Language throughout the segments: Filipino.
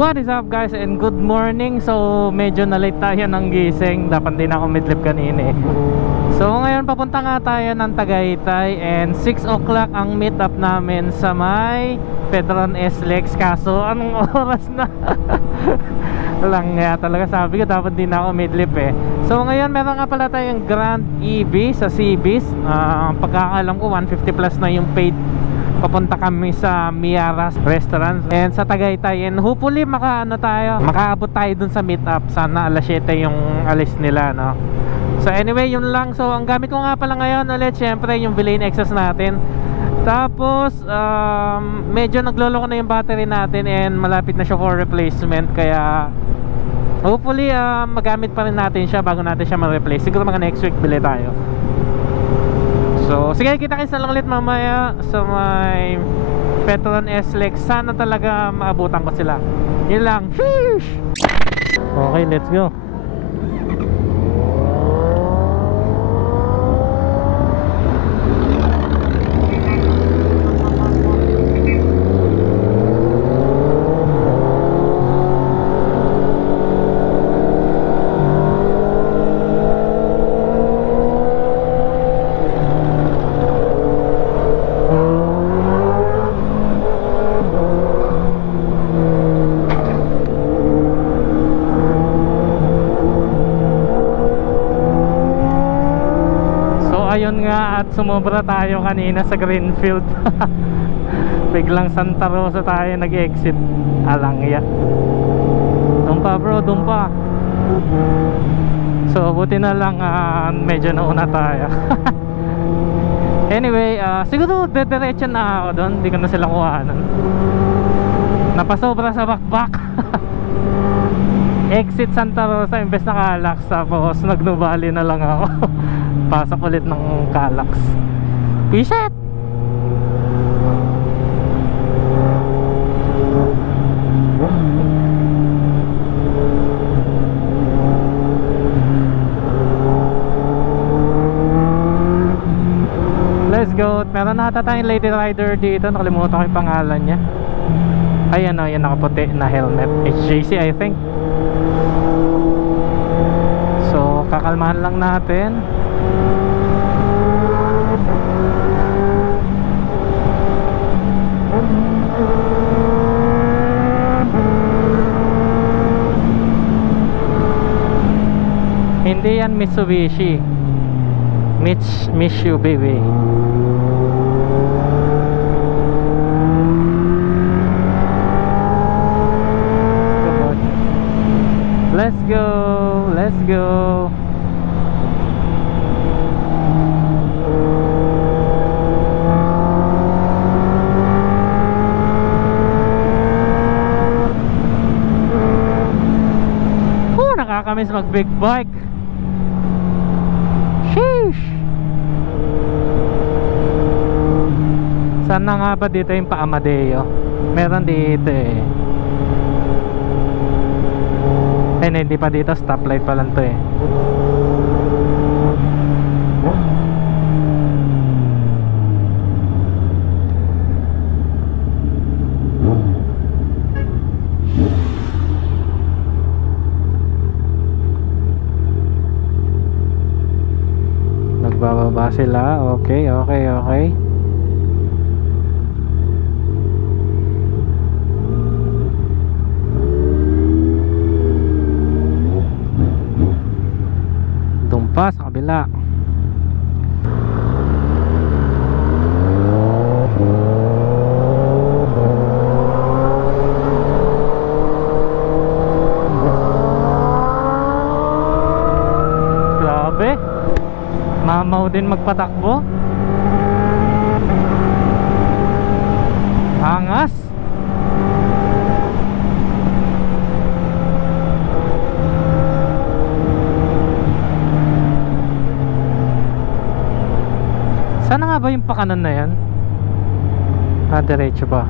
What is up guys and good morning. So medyo na late tayo ng gising. Dapat din ako midlip kanina eh. So ngayon papunta nga tayo ng Tagaytay. And 6 o'clock ang meet up namin sa may Petron SLEX. Kaso anong oras na? Lang nga talaga, sabi ko dapat din ako midlip eh. So ngayon meron nga pala tayong Grand EV sa Seabees. Pagkakalam ko 150 plus na yung paid. Papunta kami sa Miaras Restaurant and sa Tagaytay, and hopefully makaabot tayo dun sa meet up. Sana alas 7 yung alis nila, no? So anyway, yun lang. So ang gamit ko nga pala ngayon ulit, syempre yung Villain Exos natin. Tapos medyo nagloloko na yung battery natin and malapit na siya for replacement. Kaya hopefully magamit pa rin natin siya bago natin siya ma-replace. Siguro mga next week bili tayo. So sige, kita-kits na lang ulit mamaya sa may Petron SLEX. Sana talaga maabutan ko sila. Yun lang. Sheesh! Okay, let's go. Ayun nga, at sumobra tayo kanina sa Greenfield. Biglang Santa Rosa tayo nag-exit. Alangya. Doon pa bro, doon pa. So buti na lang medyo nauna tayo. Anyway, siguro dediretso na ako doon. Hindi ko na sila kuhanan. Napasobra sa bakbak. Exit Santa Rosa imbes na Calax. Tapos nagnubali na lang ako. Pasok ulit ng Calax. Peace out! Let's go. Meron na ata tayong lady rider dito. Nakalimutan ko yung pangalan niya. Ayan o, yung nakaputi na helmet. HJC I think. So kakalmahan lang natin. Hindi yan Mitsubishi. Mitsu baby. Let's go. Let's go. Nakakamiss mag big bike. Sheesh. Sana nga ba dito yung pa Amadeo? Meron dito eh. Hindi pa dito, stoplight pa lang to eh. Nagbababa sila. Okay, okay, okay. Doon pa sa kabila. Grabe. Mamaw din magpatakbo. Angas. Sana nga ba yung pakanan na yan? Diretso ba?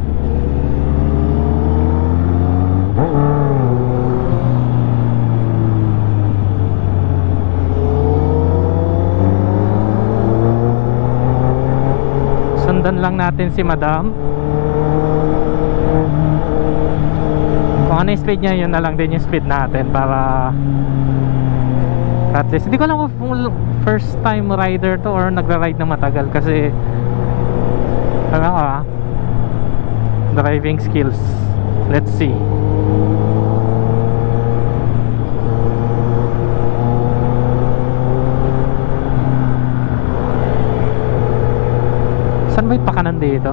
Sundan lang natin si Madam. Kung Kung ano yung speed niya, yun na lang din yung speed natin para at least, hindi ko alam kung first time rider to or nagra-ride na matagal kasi alam ko driving skills. Let's see. Saan ba yung pakanan dito?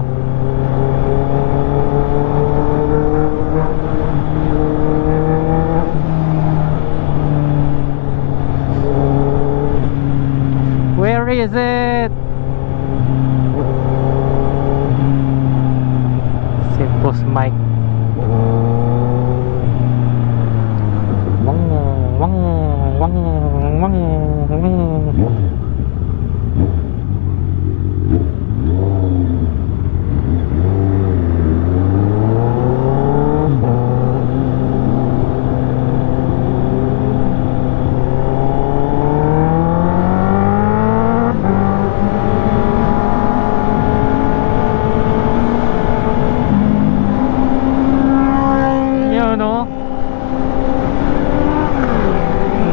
Where is it? Boss Mike. Wang wang wang wang wang.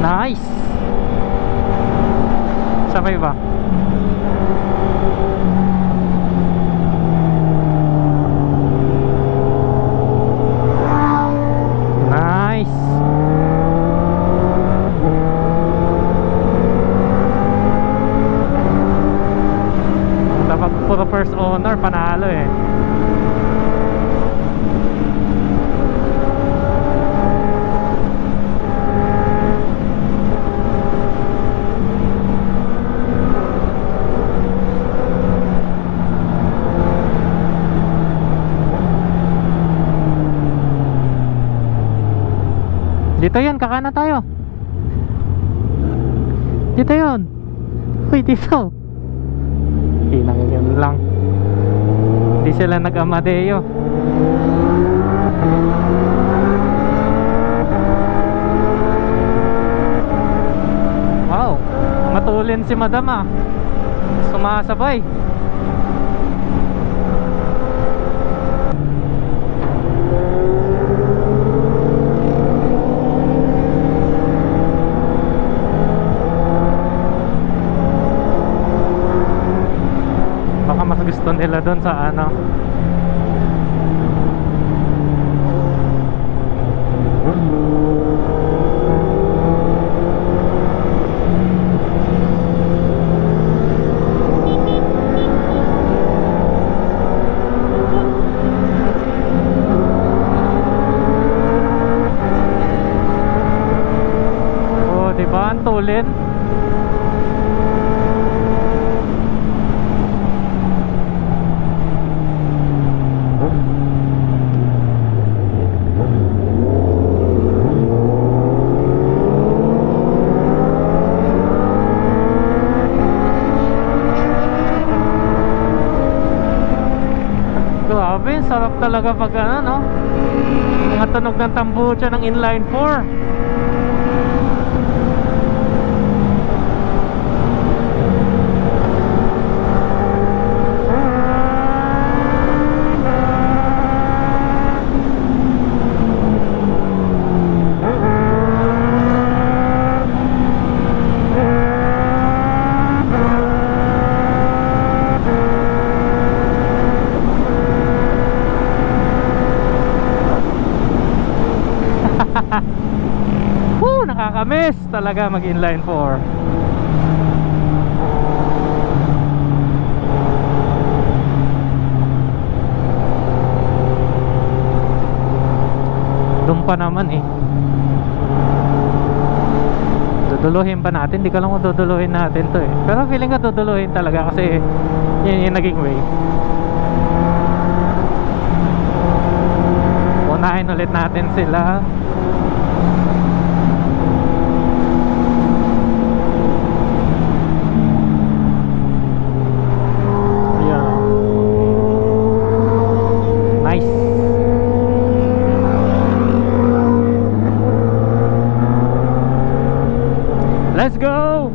Nice. Sabay ba? Nice. Dapat puro first owner panalo eh. Dito yun, kakana tayo. Dito yun. Uy, dito. Hinang yun lang. Hindi sila nag-Amadeo. Wow, matulin si madam sumasabay. Mas gusto nila doon sa oh, diba? Ang tulin. Grabe, sarap talaga pag mga tunog ng tambucha ng inline 4. Nakakamiss talaga mag inline 4. Doon pa naman duduluhin pa natin. Di ko lang kung duduluhin natin to pero feeling ko duduluhin talaga kasi yun yung naging way. Unahin ulit natin sila. Let's go!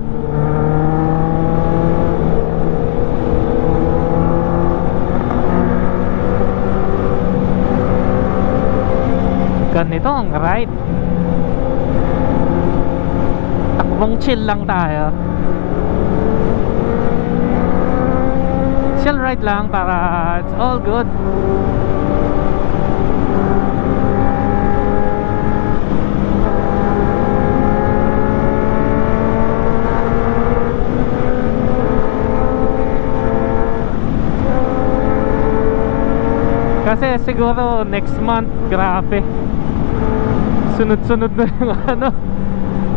ganitong ride. Takbong chill lang tayo. Chill ride lang para it's all good. Kasi siguro next month, grabe, sunod-sunod na yung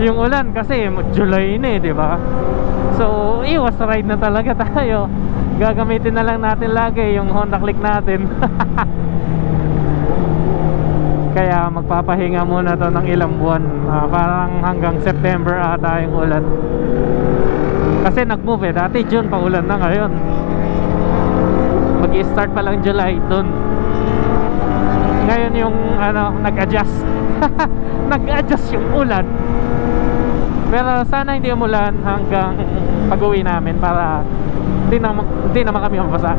yung ulan kasi July na di ba? So iwas ride na talaga tayo. Gagamitin na lang natin lagi yung Honda Click natin. Kaya magpapahinga muna to ng ilang buwan, parang hanggang September ata yung ulan. Kasi nag-move dati June pa ulan na, ngayon mag-i-start pa lang July dun. Ngayon yung nag-adjust. Nag-adjust yung ulan. Pero sana hindi umulan hanggang pag-uwi namin para hindi naman kami mabasa.